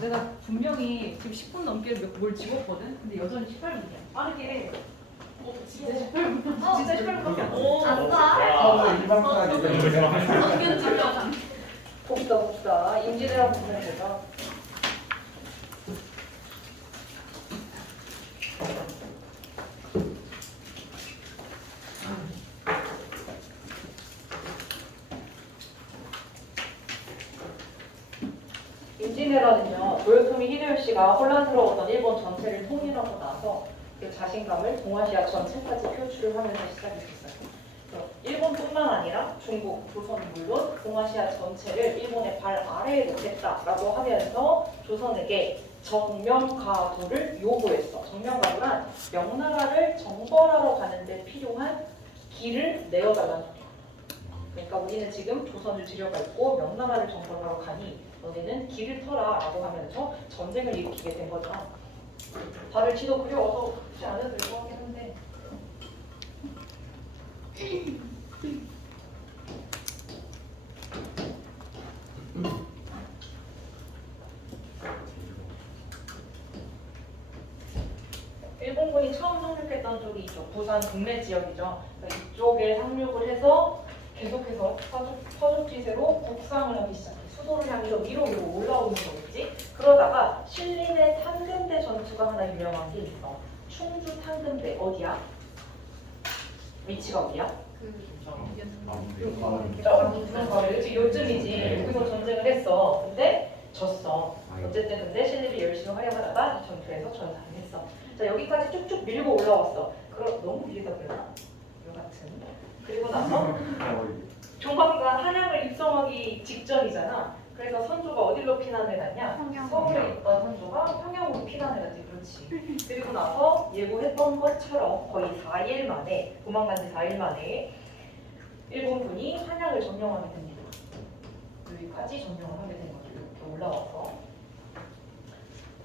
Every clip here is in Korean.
내가 분명히 지금 10분 넘게 몇- 뭘 집었거든? 근데 여전히 18분이야. 빠르게. 어, 진짜 18분. 진짜 18분밖에 안 돼. 안 봐. 아, 일반까지. 봅시다 봅시다. 임진왜란 부분을 보자. 임진왜란은요 도요토미 히데요시가 혼란스러웠던 일본 전체를 통일하고 나서 그 자신감을 동아시아 전체까지 표출을 하면서 시작이 됐어요. 일본뿐만 아니라 중국, 조선은 물론 동아시아 전체를 일본의 발 아래에 놓겠다라고 하면서 조선에게 정명가도를 요구했어. 정명가도란 명나라를 정벌하러 가는데 필요한 길을 내어달라는 소리야. 그러니까 우리는 지금 조선을 들여가 있고 명나라를 정벌하러 가니 너네는 길을 터라라고 하면서 전쟁을 일으키게 된 거죠. 다들 지도 그려워서 굳이 안 해도 될것 같긴 한데 일본군이 처음 상륙했던 쪽이 이쪽 부산 국내 지역이죠. 그러니까 이쪽에 상륙을 해서 계속해서 서쪽, 서쪽 지세로 북상을 하기 시작해. 수도를 향해서 위로 위로 올라오는 거겠지. 그러다가 신림의 탕금대 전투가 하나 유명한 게 있어. 충주 탕금대 어디야? 위치가 어디야? 그렇지 요쯤이지. 여기서 전쟁을 했어. 근데 졌어. 어쨌든 근데 신림이 열심히 활약하다가 이 전투에서 전사를 했어. 자 여기까지 쭉쭉 밀고 올라왔어. 그럼 너무 밀리다 그랬나? 요 같은. 그리고 나서 조만간 한양을 입성하기 직전이잖아. 그래서 선조가 어디로 피난을 갔냐? 평양. 서울에 있던 선조가 평양으로 피난을 갔지, 그렇지. 그리고 나서 예고했던 것처럼 거의 4일 만에 도망간 지 4일 만에 일본군이 한양을 점령하게 됩니다. 여기까지 점령을 하게 된 거죠. 이렇게 올라와서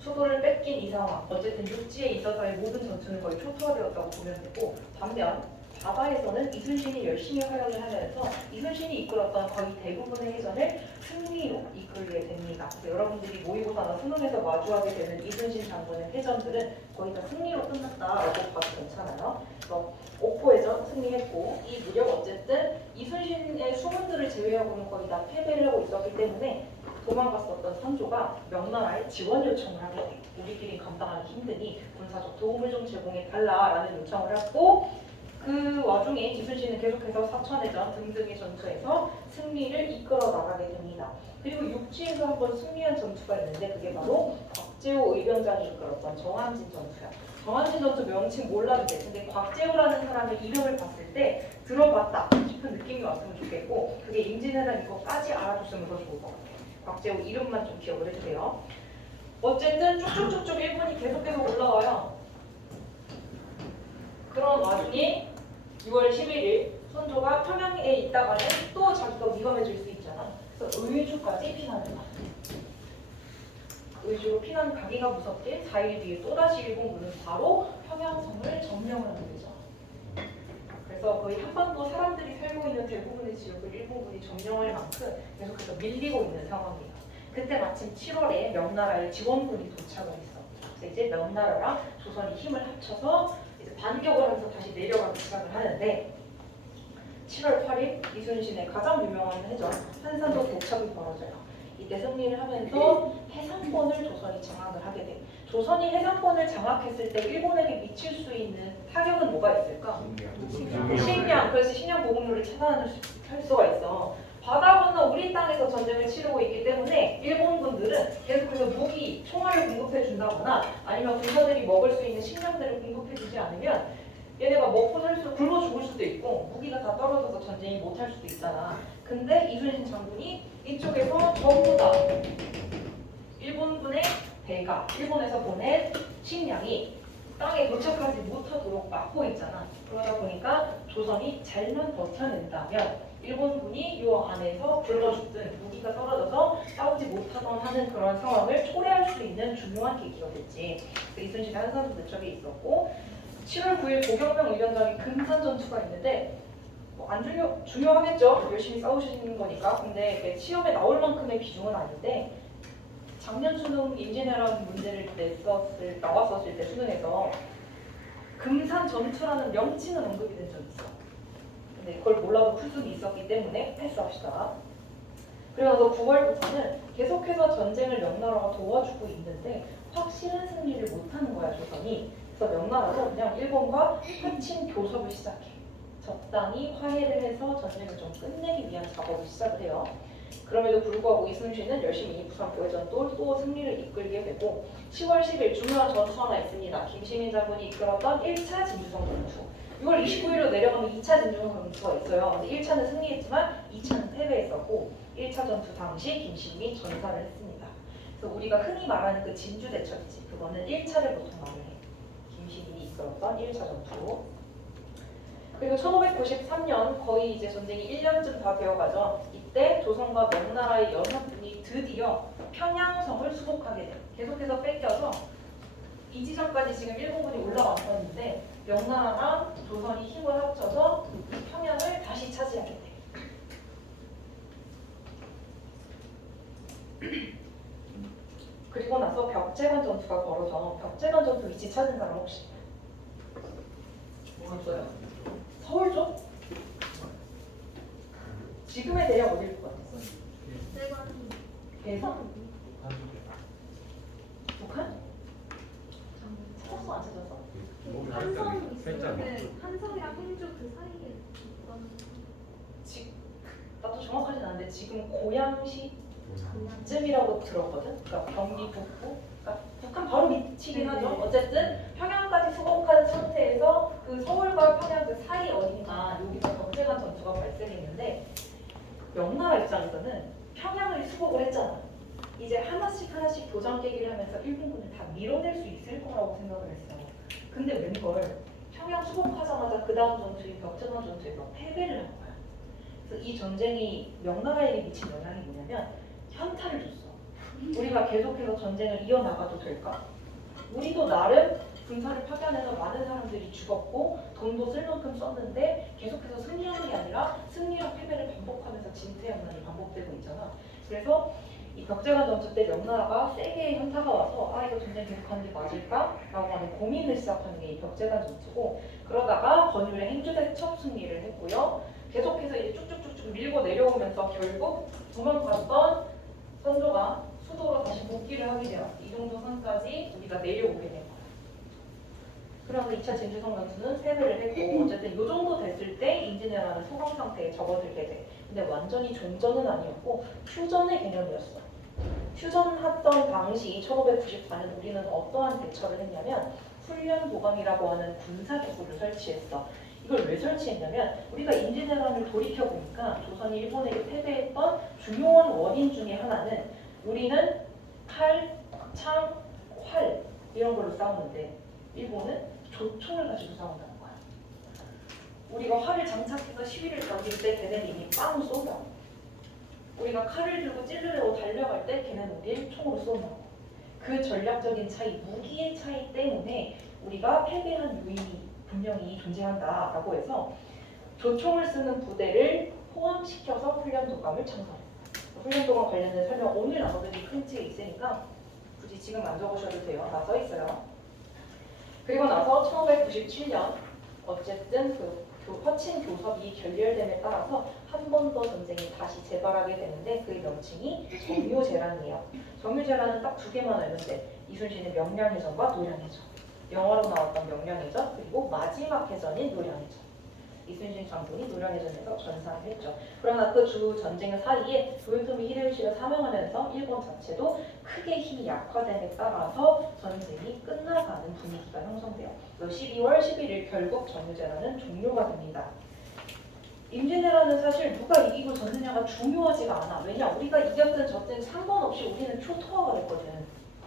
수도를 뺏긴 이 상황. 어쨌든 육지에 있어서의 모든 전투는 거의 초토화되었다고 보면 되고 반면 바다에서는 이순신이 열심히 활약을 하면서 이순신이 이끌었던 거의 대부분의 해전을 승리로 이끌게 됩니다. 여러분들이 모의고사나 수능에서 마주하게 되는 이순신 장군의 해전들은 거의 다 승리로 끝났다라고 봐도 괜찮아요. 그래서 옥포해전 승리했고 이 무렵 어쨌든 이순신의 수군들을 제외하고는 거의 다 패배를 하고 있었기 때문에 도망갔었던 선조가 명나라에 지원 요청을 하게 돼. 우리끼리 감당하기 힘드니 군사적 도움을 좀 제공해 달라라는 요청을 했고 그 와중에 이순신은 계속해서 사천해전 등등의 전투에서 승리를 이끌어 나가게 됩니다. 그리고 육지에서 한번 승리한 전투가 있는데 그게 바로 곽재호 의병장이 이끌었던 정한진 전투야. 정한진 전투 명칭 몰라도 돼. 근데 곽재호라는 사람의 이름을 봤을 때 들어봤다 싶은 느낌이 왔으면 좋겠고 그게 임진왜란 이거까지 알아줬으면 더 좋을 것 같아요. 곽재호 이름만 좀 기억을 해주세요. 어쨌든 쭉쭉쭉쭉 일본이 계속해서 올라와요. 그런 와중에 6월 11일 선조가 평양에 있다가는 또 자기가 위험해질 수 있잖아. 그래서 의주까지 피난을 가. 의주로 피난 가기가 무섭게 4일 뒤에 또다시 일본군은 바로 평양성을 점령을 하게 되죠. 그래서 거의 한반도 사람들이 살고 있는 대부분의 지역을 일본군이 점령할 만큼 계속해서 밀리고 있는 상황이에요. 그때 마침 7월에 명나라의 지원군이 도착을 했어. 그래서 이제 명나라랑 조선이 힘을 합쳐서 반격을 하면서 다시 내려가기 시작을 하는데 7월 8일 이순신의 가장 유명한 해전 한산도 도착이 벌어져요. 이때 승리를 하면서 해상권을 조선이 장악을 하게 돼. 조선이 해상권을 장악했을 때 일본에게 미칠 수 있는 타격은 뭐가 있을까? 식량, 그래서 식량 수- 할 수가 있어. 바다 건너 우리 땅에서 전쟁을 치르고 있기 때문에 일본군들은 계속해서 무기, 총알을 공급해 준다거나 아니면 군사들이 먹을 수 있는 식량들을 공급해 주지 않으면 얘네가 먹고 살 수, 굶어 죽을 수도 있고 무기가 다 떨어져서 전쟁이 못 할 수도 있잖아. 근데 이순신 장군이 이쪽에서 전부 다 일본군의 배가 일본에서 보낸 식량이 땅에 도착하지 못하도록 막고 있잖아. 그러다 보니까 조선이 잘만 버텨낸다면 일본군이 요 안에서 굶어 죽든 무기가 떨어져서 싸우지 못하던 하는 그런 상황을 초래할 수 있는 중요한 계기가 됐지. 그 이순신의 한산도 대첩이 있었고 7월 9일 고경명 의병장의 금산 전투가 있는데 뭐안 중요 중요하겠죠. 열심히 싸우시는 거니까. 근데 시험에 나올 만큼의 비중은 아닌데 작년 수능 임진왜란 문제를 냈었을 나왔었을 때 수능에서 금산 전투라는 명칭은 언급이 된 적이 있어. 근데 그걸 몰라도 풀 수는 있었기 때문에 패스합시다. 그래서 9월부터는 계속해서 전쟁을 명나라가 도와주고 있는데 확실한 승리를 못하는 거야 조선이. 그래서 명나라도 그냥 일본과 한친 교섭을 시작해. 적당히 화해를 해서 전쟁을 좀 끝내기 위한 작업을 시작을 해요. 그럼에도 불구하고 이순신은 열심히 부산 교회전도 또 승리를 이끌게 되고 10월 10일 중요한 전투 하나 있습니다. 김시민 장군이 이끌었던 1차 진주성 전투. 6월 29일로 내려가면 2차 진주성 전투가 있어요. 근데 1차는 승리했지만 2차는 패배했었고 1차 전투 당시 김시민이 전사를 했습니다. 그래서 우리가 흔히 말하는 그 진주 대첩이지. 그거는 1차를 보통 말을 해. 김시민이 이끌었던 1차 전투. 그리고 1593년 거의 이제 전쟁이 1년쯤 다 되어가죠. 이때 조선과 명나라의 연합군이 드디어 평양성을 수복하게 돼요. 계속해서 뺏겨서 이 지점까지 지금 일본군이 올라왔었는데 명나라랑 조선이 힘을 합쳐서 이 평양을 다시 차지하게 돼. 그리고 나서 벽제관 전투가 벌어져. 벽제관 전투 위치 찾은 사람 혹시? 없어요. 서울 쪽? 지금의 대략 어딜 것 같았어? 개성? 북한? 찾았어 안 찾았어? 한성 살짝. 있었는데 한성이랑 행주 그 사이에 있던 지, 나도 정확하진 않은데 지금 고양시 그냥 쯤이라고 들었거든. 그러니까 경기 북부. 그러니까 북한 바로 밑이긴 하죠. 어쨌든 평양까지 수복한 상태에서 그 서울과 평양 그 사이 어딘가 여기서 경제관 전투가 발생했는데 명나라 입장에서는 평양을 수복을 했잖아. 이제 하나씩 하나씩 도장 깨기를 하면서 일본군을 다 밀어낼 수 있을 거라고 생각을 했어. 근데 웬걸 평양 수복하자마자 그 다음 전투인 벽제관 전투에서 패배를 한 거야. 그래서 이 전쟁이 명나라에게 미친 영향이 뭐냐면 현타를 줬어. 우리가 계속해서 전쟁을 이어나가도 될까? 우리도 나름 군사를 파견해서 많은 사람들이 죽었고 돈도 쓸 만큼 썼는데 계속해서 승리하는 게 아니라 승리랑 패배를 반복하면서 진퇴양난이 반복되고 있잖아. 그래서 이 전투 때 명나라가 세게 현타가 와서 아 이거 전쟁 계속하는 게 맞을까? 라고 하는 고민을 시작하는 게 이 벽제관 전투고 그러다가 권율의 행주대첩 승리를 했고요. 계속해서 이제 쭉쭉쭉쭉 밀고 내려오면서 결국 도망갔던 선조가 수도로 다시 복귀를 하게 돼요. 이 정도 선까지 우리가 내려오게 된 거예요. 그러면서 2차 진주성 전투는 패배를 했고 어쨌든 이 정도 됐을 때 임진왜란은 소강 상태에 접어들게 돼. 근데 완전히 종전은 아니었고 휴전의 개념이었어. 휴전했던 당시 1594년 우리는 어떠한 대처를 했냐면 훈련 도감이라고 하는 군사 기구를 설치했어. 이걸 왜 설치했냐면 우리가 임진왜란을 돌이켜 보니까 조선이 일본에게 패배했던 중요한 원인 중에 하나는 우리는 칼, 창, 활 이런 걸로 싸우는데 일본은 조총을 가지고 싸운다는 거야. 우리가 활을 장착해서 시위를 던질 때 걔네는 이미 빵 쏘며 우리가 칼을 들고 찌르려고 달려갈 때 걔네는 우리를 총으로 쏘며 그 전략적인 차이, 무기의 차이 때문에 우리가 패배한 요인이 분명히 존재한다라고 해서 조총을 쓰는 부대를 포함시켜서 훈련 도감을 창설했어요. 훈련 도감 관련된 설명 오늘 나눠드릴 프린트에 있으니까 굳이 지금 안 적으셔도 돼요. 다 써 있어요. 그리고 나서 1597년 어쨌든 그 교- 허친 교섭이 결렬됨에 따라서 한 번 더 전쟁이 다시 재발하게 되는데 그 명칭이 정묘재란이에요. 정묘재란은 딱 두 개만 알면 돼. 이순신의 명량해전과 노량해전. 영화로 나왔던 명량해전 그리고 마지막 해전인 노량해전. 이순신 장군이 노량해전에서 전사를 했죠. 그러나 그두 전쟁 사이에 도요토미 히데요시가 사망하면서 일본 자체도 크게 힘이 약화됨에 따라서 전쟁이 끝나가는 분위기가 형성돼요. 그래서 12월 11일 결국 정유제라는 종료가 됩니다. 임진왜란은 사실 누가 이기고 졌느냐가 중요하지가 않아. 왜냐 우리가 이겼든 졌든 상관없이 우리는 초토화가 됐거든.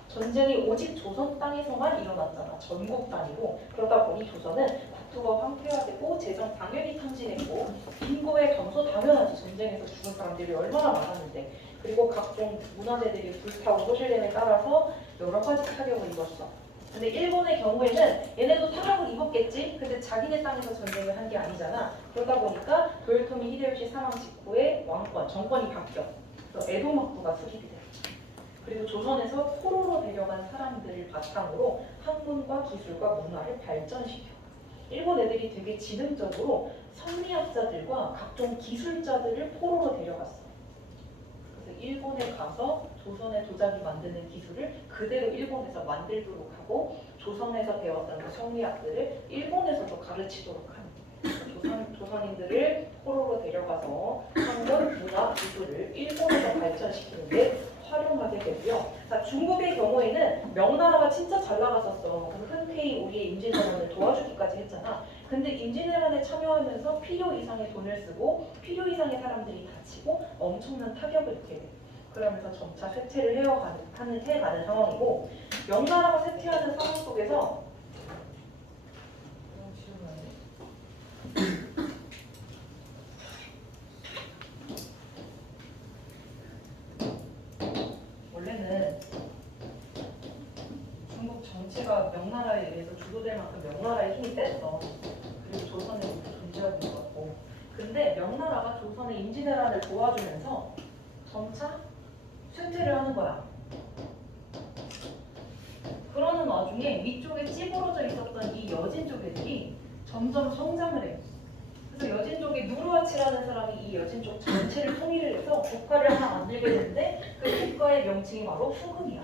전쟁이 오직 조선 땅에서만 일어났잖아. 전국 단위로. 그러다 보니 조선은 국토가 황폐화되고 재정 당연히 탕진했고 인구의 감소 당연하지. 전쟁에서 죽은 사람들이 얼마나 많았는데. 그리고 각종 문화재들이 불타고 소실됨에 따라서 여러 가지 타격을 입었어. 근데 일본의 경우에는 얘네도 타격을 입었겠지. 근데 자기네 땅에서 전쟁을 한 게 아니잖아. 그러다 보니까 도요토미 히데요시 사망 직후에 왕권, 정권이 바뀌어. 그래서 에도 막부가 수립이 돼. 그리고 조선에서 포로로 데려간 사람들을 바탕으로 학문과 기술과 문화를 발전시켜. 일본 애들이 되게 지능적으로 성리학자들과 각종 기술자들을 포로로 데려갔어. 그래서 일본에 가서 조선의 도자기 만드는 기술을 그대로 일본에서 만들도록 하고 조선에서 배웠던 그 성리학들을 일본에서도 가르치도록 하는 조선, 조선인들을 포로로 데려가서 학문, 문화, 기술을 일본에서 발전시키는데 활용하게 되고요. 자, 중국의 경우에는 명나라가 진짜 잘 나갔었어. 그 흔쾌히 우리의 임진왜란을 도와주기까지 했잖아. 근데 임진왜란에 참여하면서 필요 이상의 돈을 쓰고 필요 이상의 사람들이 다치고 엄청난 타격을 입게 돼. 그러면서 점차 쇠퇴를 해어가는 하는 해가는 상황이고 명나라가 쇠퇴하는 상황 속에서 원래는 중국 전체가 명나라에 의해서 주도될 만큼 명나라의 힘이 셌어. 그리고 힘도 존재하고 있었고. 근데 명나라가 조선의 임진왜란을 도와주면서 점차 쇠퇴를 하는 거야. 그러는 와중에 위쪽에 찌부러져 있었던 이 여진족 애들이 점점 성장을 해. 그래서 여진족의 누르하치라는 사람이 이 여진족 전체를 통일을 해서 국가를 하나 만들게 되는데 그 국가의 명칭이 바로 후금이야.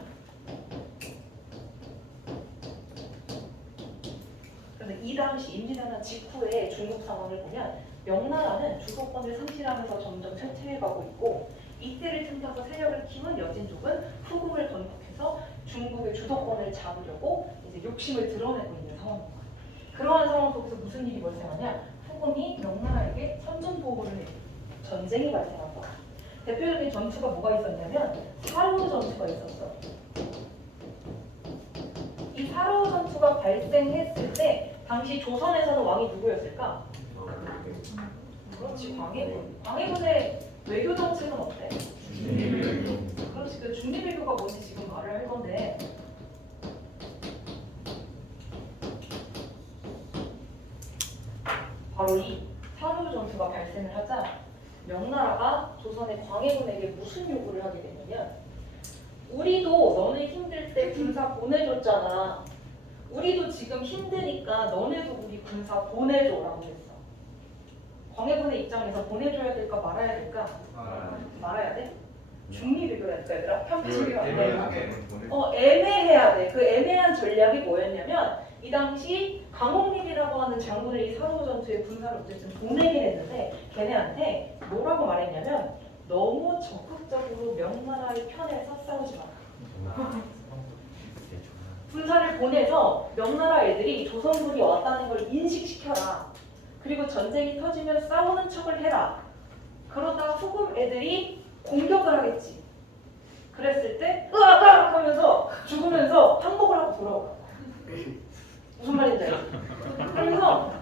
그래서 이 당시 임진왜란 직후의 중국 상황을 보면 명나라는 주도권을 상실하면서 점점 쇠퇴해가고 있고 여진족은 후금을 건국해서 중국의 주도권을 잡으려고 이제 욕심을 드러내고 있는 상황인 거야. 그러한 상황 속에서 무슨 일이 발생하냐? 후금이 명나라에게 선전보고를 해. 전쟁이 발생한 거야. 대표적인 전투가 뭐가 있었냐면 사루 전투가 있었어. 이 사루 전투가 발생했을 때 당시 조선에서는 왕이 누구였을까? 그렇지 광해군. 광해군의 외교 정책은 어때? 그렇지 그 중립외교가 뭔지 지금 말을 할 건데 바로 이 사루 전투가 발생을 하자 명나라가 조선의 광해군에게 무슨 요구를 하게 되냐면 우리도 너네 힘들 때 군사 보내줬잖아. 우리도 지금 힘드니까 너네도 우리 군사 보내줘라고 했어. 광해군의 입장에서 보내줘야 될까 말아야 될까? 말아야 돼? 중립외교야 될까 얘들아? 편파적이면 안 돼. 어 애매해야 돼. 그 애매한 전략이 뭐였냐면 이 당시 강홍립이라고 하는 장군을 이 사도 전투에 군사를 어쨌든 보내긴 했는데 걔네한테 뭐라고 말했냐면 너무 적극적으로 명나라의 편에 섰싸우지 마라. 군사를 보내서 명나라 애들이 조선군이 왔다는 걸 인식시켜라. 그리고 전쟁이 터지면 싸우는 척을 해라. 그러다 후금 애들이 공격을 하겠지. 그랬을 때 으악 으악 하면서 죽으면서 항복을 하고 돌아오라. 무슨 말인지 알지? 그러면서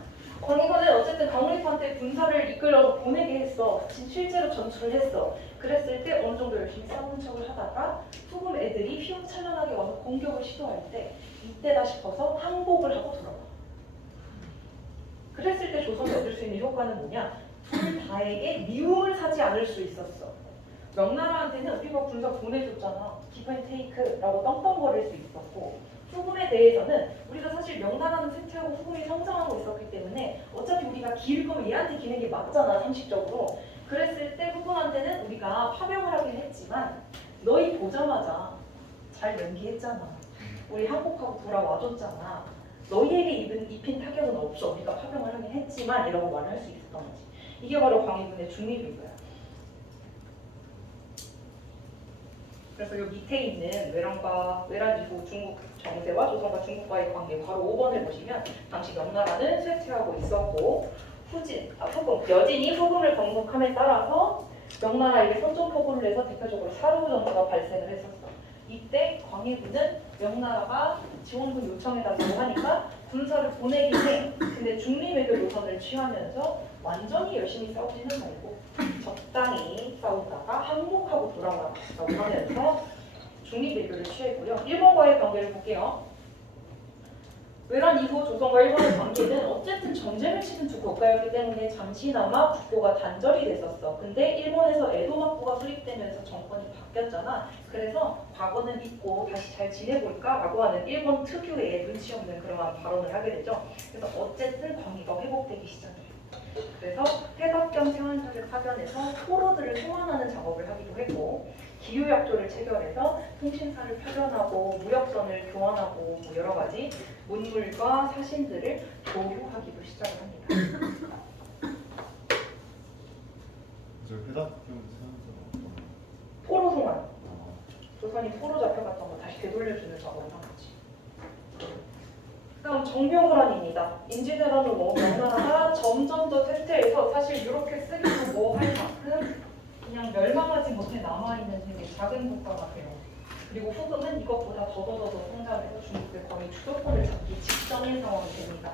광해군은 어쨌든 강울립한테 군사를 이끌어서 보내게 했어. 진- 실제로 전투를 했어. 그랬을 때 어느 정도 열심히 싸우는 척을 하다가 후금 애들이 휘황찬란하게 와서 공격을 시도할 때 이때다 싶어서 항복을 하고 돌아와. 그랬을 때 조선이 얻을 수 있는 효과는 뭐냐? 둘 다에게 미움을 사지 않을 수 있었어. 명나라한테는 우리가 군사 보내줬잖아. 기브앤테이크라고 떵떵거릴 수 있었고 후금에 대해서는 우리가 사실 명나라는 쇠퇴하고 후금이 성장하고 있었기 때문에 어차피 우리가 기를 거면 얘한테 기는 게 맞잖아 상식적으로. 그랬을 때 후금한테는 우리가 파병을 하긴 했지만 너희 보자마자 잘 연기했잖아. 우리 항복하고 돌아와줬잖아. 너희에게 입은, 입힌 타격은 없어. 우리가 파병을 하긴 했지만 이라고 말을 할수 있었던 거지. 이게 바로 광해군의 중립인 거야. 그래서 이 밑에 있는 외란과 외란 이후 중국 정세와 조선과 중국과의 관계 바로 5번을 보시면 당시 명나라는 쇠퇴하고 있었고 후진, 아, 후금, 여진이 후금을 건국함에 따라서 명나라에게 선전포고를 해서 대표적으로 사루 전투가 발생을 했었어. 이때 광해군은 명나라가 지원군 요청해달라고 하니까 군사를 보내긴 해. 근데 중립외교 노선을 취하면서 완전히 열심히 싸우지는 말고 적당히 싸우다가 항복하고 돌아왔다고 하면서 중립외교를 취했고요. 일본과의 관계를 볼게요. 외란 이후 조선과 일본의 관계는 어쨌든 전쟁을 치른 두 국가였기 때문에 잠시나마 국교가 단절이 됐었어. 근데 일본에서 에도 막부가 수립되면서 정권이 바뀌었잖아. 그래서 과거는 잊고 다시 잘 지내볼까라고 하는 일본 특유의 눈치 없는 그런 발언을 하게 되죠. 그래서 어쨌든 관계가 회복되기 시작해요. 그래서 회갑경 생활사를 파견해서 포로들을 소환하는 작업을 하기도 했고 기후약조를 체결해서 통신사를 파견하고 무역선을 교환하고 뭐 여러 가지 문물과 사신들을 교류하기도 시작을 합니다. 저 회답형 세상에서 포로 송환, 조선이 포로 잡혀갔던 거 다시 되돌려주는 작업을 한 거지. 다음 정묘호란입니다. 인지대란으로 뭐 명나라가 점점 더 쇠퇴해서 사실 이렇게 쓰기도 뭐할 만큼 그냥 멸망하지 못해 남아있는 되게 작은 국가가 돼요. 그리고 후금은 이것보다 더더더더 성장해서 중국의 거의 주도권을 잡기 직전인 상황이 됩니다.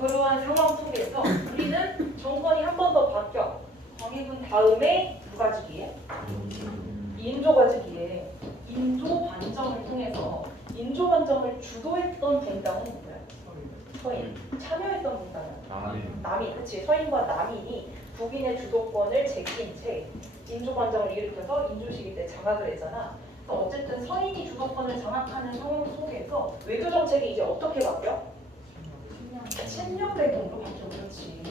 그러한 상황 속에서 우리는 정권이 한 번 더 바뀌어. 광해군 다음에 누가 지기에? 인조가 지기에 인조 반정을 통해서 인조 반정을 주도했던 분당은 누구야? 서인. 참여했던 분당은 아니 남인, 그치 서인과 남인이 북인의 주도권을 제낀 채 인조 반정을 일으켜서 인조 시기 때 장악을 했잖아. 그래서 어쨌든 서인이 주도권을 장악하는 상황 속에서 외교 정책이 이제 어떻게 바뀌어? 친명 대동으로 바뀌어 그렇지.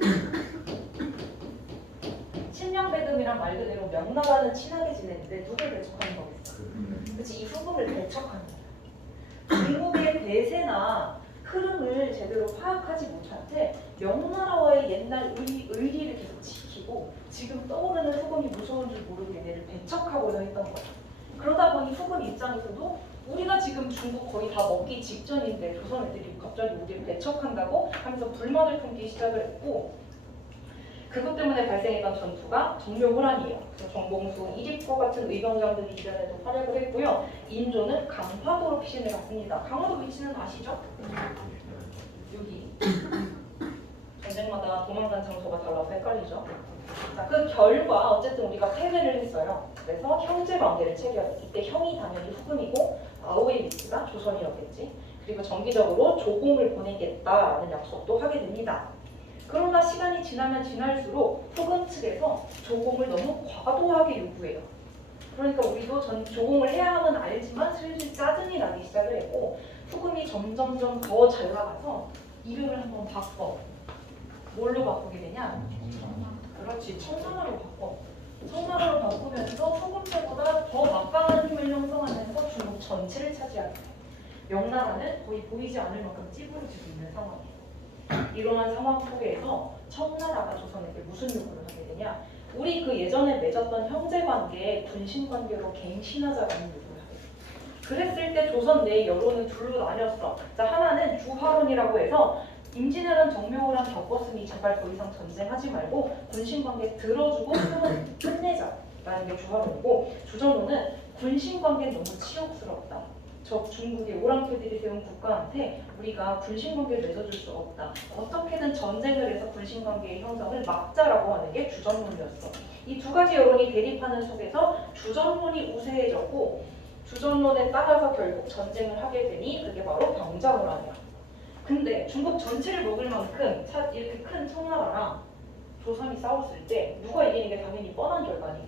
친명 배금이란 말 그대로 명나라는 친하게 지냈는데 누굴 배척하는 거겠어? 그치 이 후금을 배척하는 거야. 중국의 대세나 흐름을 제대로 파악하지 못한 채 명나라와의 옛날 의리, 의리를 계속 지키고 지금 떠오르는 후금이 무서운 줄 모르고 얘네를 배척하고자 했던 거야. 그러다 보니 후금 입장에서도 우리가 지금 중국 거의 다 먹기 직전인데 조선 애들이 갑자기 우리를 배척한다고 하면서 불만을 품기 시작을 했고 그것 때문에 발생했던 전투가 정묘호란이에요. 그래서 정봉수, 이립과 같은 의병장들이 이전에도 활약을 했고요. 인조는 강화도로 피신을 갔습니다. 강화도 위치는 아시죠? 여기 전쟁마다 도망간 장소가 달라서 헷갈리죠. 자, 그 결과 어쨌든 우리가 패배를 했어요. 그래서 형제 관계를 체결해. 이때 형이 당연히 후금이고 아우의 위치가 조선이었겠지. 그리고 정기적으로 조공을 보내겠다라는 약속도 하게 됩니다. 그러나 시간이 지나면 지날수록 후금 측에서 조공을 너무 과도하게 요구해요. 그러니까 우리도 전 조공을 해야 함은 알지만 슬슬 짜증이 나기 시작을 했고 후금이 점점점 더 잘 나가서 이름을 한번 바꿔. 뭘로 바꾸게 되냐? 그렇지 청나라로 바꿔. 청나라로 바꾸면서 후금 때보다 더 막강한 힘을 형성하면서 중국 전체를 돼. 명나라는 거의 보이지 않을 만큼 찌부러지고 있는 상황이에요. 이러한 상황 속에서 청나라가 조선에게 무슨 요구를 하게 되냐? 우리 그 예전에 맺었던 형제 관계에 군신 관계로 갱신하자라는 요구를 하게 돼. 그랬을 때 조선 내 여론은 둘로 나뉘었어. 자 하나는 주화론이라고 해서 임진왜란 정명호란 겪었 으니 제발 더 이상 전쟁하지 말고 군신 관계 들어주고 싸움 끝내자라는 게 주화론이고 주전론은 군신 관계는 너무 치욕스럽다. 저 중국의 오랑캐들이 세운 국가한테 우리가 군신 관계를 맺어줄 수 없다. 어떻게든 전쟁을 해서 군신 관계의 형성을 막자라고 하는 게 주전론이었어. 이 두 가지 여론이 대립하는 속에서 주전론이 우세해졌고 주전론에 따라서 결국 전쟁을 하게 되니 그게 바로 병자호란이야. 근데 중국 전체를 먹을 만큼 차- 이렇게 큰 청나라랑 조선이 싸웠을 때 누가 이기는 게 당연히 뻔한 결과니